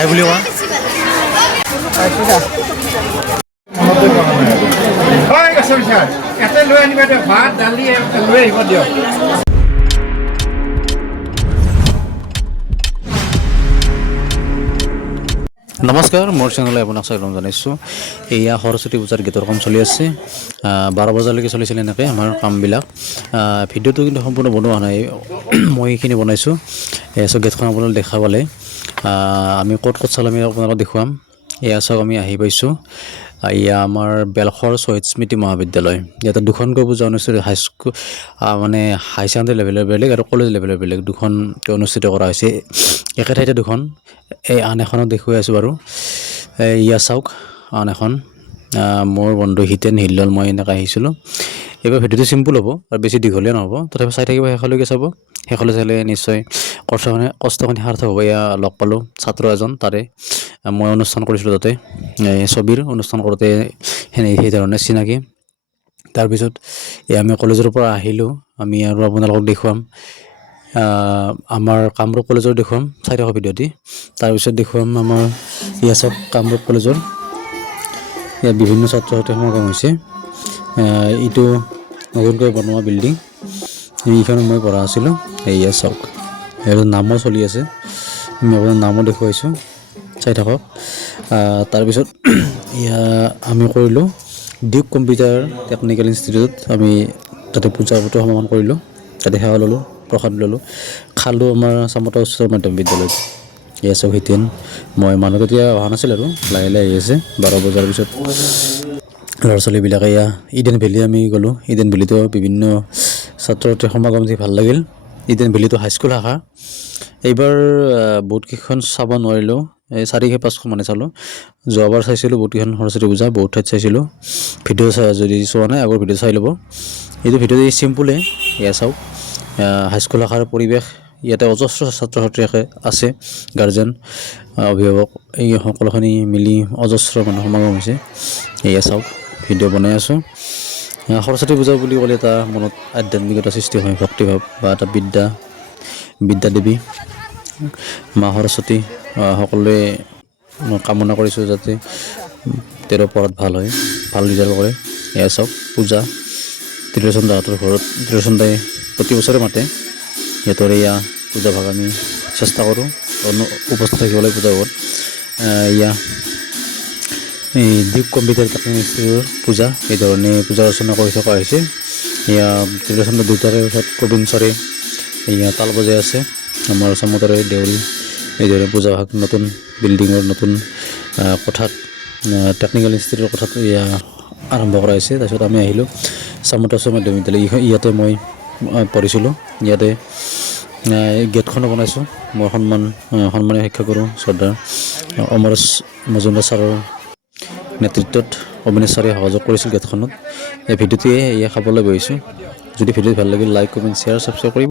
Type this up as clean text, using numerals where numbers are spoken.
হাই বুলি কোৱা এতে লৈ আনিবা দিয়ক ভাত দালি লৈ আহিব দিয়ক নমস্কাৰ মোৰ চেনেললৈ আপোনাক স্বাগতম জনাইছোঁ এয়া সৰস্বতী পূজাৰ গীতৰ কাম চলি আছে 12 বজালৈকে চলিছিল এনেকৈ আমাৰ কামবিলাক ভিডিঅ'টো কিন্তু সম্পূৰ্ণ বনোৱা নাই মই এইখিনি বনাইছোঁ চ' গেটখন আপোনালোকে দেখা পালে আমি ক'ত চালে আমি আপোনালোকক দেখুৱাম এয়া চাওক আমি আহি পাইছোঁ এয়া আমাৰ বেলশৰ শ্বহীদ স্মৃতি মহাবিদ্যালয় ইয়াতে দুখনকৈ পূজা অনুষ্ঠিত হাইস্কুল মানে হাই ছেকেণ্ডেৰী লেভেলৰ বেলেগ আৰু কলেজ লেভেলৰ বেলেগ দুখনকৈ অনুষ্ঠিত কৰা হৈছে একে ঠাইতে দুখন এই আন এখনত দেখুৱাই আছোঁ বাৰু ইয়া চাওক আন এখন মোৰ বন্ধু হিতেন হিল্লল মই এনেকৈ আহিছিলোঁ এইবাৰ ভিডিঅ'টো চিম্পুল হ'ব আৰু বেছি দীঘলীয়া নহ'ব তথাপি চাই থাকিব শেষলৈকে চাব শেষলৈ চালে নিশ্চয় কষ্টখিনি সাৰ্থক হ'ব এয়া লগ পালোঁ ছাত্ৰ এজন তাৰে মই অনুষ্ঠান কৰিছিলোঁ তাতে ছবিৰ অনুষ্ঠান কৰোঁতে সেইধৰণে চিনাকি তাৰপিছত আমি কলেজৰ পৰা আহিলোঁ আমি আৰু আপোনালোকক দেখুৱাম আমাৰ কামৰূপ কলেজৰ দেখুৱাম চাই থকা ভিডিঅ'টি তাৰপিছত দেখুৱাম আমাৰ ইয়া চাওক কামৰূপ কলেজৰ ইয়াত বিভিন্ন ছাত্ৰ ছাত্ৰী সমাগম হৈছে এইটো নতুনকৈ বনোৱা বিল্ডিং এইখনত মই পঢ়া আছিলোঁ এয়া চাওক ইয়াৰ নামো চলি আছে আমি আপোনাৰ নামো দেখুৱাইছোঁ চাই থাকক তাৰপিছত এয়া আমি কৰিলোঁ ডিউক কম্পিউটাৰ টেকনিকেল ইনষ্টিটিউট আমি তাতে পূজা সমাপন কৰিলোঁ তাতে সেৱা ল'লোঁ প্ৰসাদ ল'লোঁ খালোঁ আমাৰ চামতা উচ্চতৰ মাধ্যমিক বিদ্যালয়ত এয়া চাওক হিতেন মই মানুহ তেতিয়া অহা নাছিল আৰু লাহে লাহে আহি আছে 12 বজাৰ পিছত ল'ৰা ছোৱালীবিলাকে এয়া ইডেন ভেলী আমি গ'লোঁ ইডেন ভেলীতো বিভিন্ন ছাত্ৰ ছাত্ৰীৰ সমাগম দি ভাল লাগিল ইডেন ভেলীটো হাইস্কুল শাখা এইবাৰ বহুতকেইখন চাব নোৱাৰিলোঁ এই 400-500 মানে চালোঁ যোৱাবাৰ চাইছিলোঁ বহুতকেইখন সৰস্বতী পূজা বহুত ঠাইত চাইছিলোঁ ভিডিঅ' যদি চোৱা নাই আগৰ ভিডিঅ' চাই ল'ব এইটো ভিডিঅ'টো চিম্পুলে এয়া চাওক হাইস্কুল শাখাৰ পৰিৱেশ ইয়াতে অজস্ৰ ছাত্ৰ ছাত্ৰী আছে গাৰ্জেন অভিভাৱক এই সকলোখিনি মিলি অজস্ৰ মানুহ সমাগম হৈছে এয়া চাওক ভিডিঅ' বনাই আছোঁ সৰস্বতী পূজা বুলি ক'লে এটা মনত আধ্যাত্মিকতা সৃষ্টি হয় ভক্তিভাৱ বা এটা বিদ্যা দেৱী মা সৰস্বতী সকলোৱে কামনা কৰিছোঁ যাতে তেওঁৰ পঢ়াত ভাল হয় ভাল ৰিজাল্ট কৰে এয়া চাওক পূজা ত্ৰিলোচন দাহঁতৰ ঘৰত ত্ৰিলোচন দাই প্ৰতি বছৰে মাতে সিহঁতৰ এয়া পূজা ভাগ আমি চেষ্টা কৰোঁ উপস্থিত থাকিবলৈ পূজা ঘৰত এয়া এই ডিউক কম্পিউটাৰ টেকনিকেল ইনষ্টিটিউটৰ পূজা এইধৰণে পূজা অৰ্চনা কৰি থকা হৈছে এয়া ত্ৰিলোচন দা দুটাকে ওচৰত প্ৰবীণ ছাৰে এয়া তাল বজাই আছে আমাৰ চামতাৰে দেউল এইদৰে পূজা ভাগ নতুন বিল্ডিঙৰ নতুন কোঠাত টেকনিকেল ইনষ্টিটিউটৰ কোঠাত এয়া আৰম্ভ কৰা হৈছে তাৰপিছত আমি আহিলোঁ চামতা উচ্চ মাধ্যমিক বিদ্যালয় ইয়াতে মই পঢ়িছিলোঁ ইয়াতে গেটখনো বনাইছোঁ মই সন্মানীয় শিক্ষা কৰোঁ শ্ৰদ্ধাৰ অমৰেশ মজুমদাৰ ছাৰৰ নেতৃত্বত অবিনাশ ছাৰে সহযোগ কৰিছিল গেটখনত এই ভিডিঅ'টোৱে এয়া খাবলৈ বহিছোঁ যদি ভিডিঅ'টো ভাল লাগিল লাইক কমেণ্ট শ্বেয়াৰ ছাবস্ক্ৰাইব কৰিব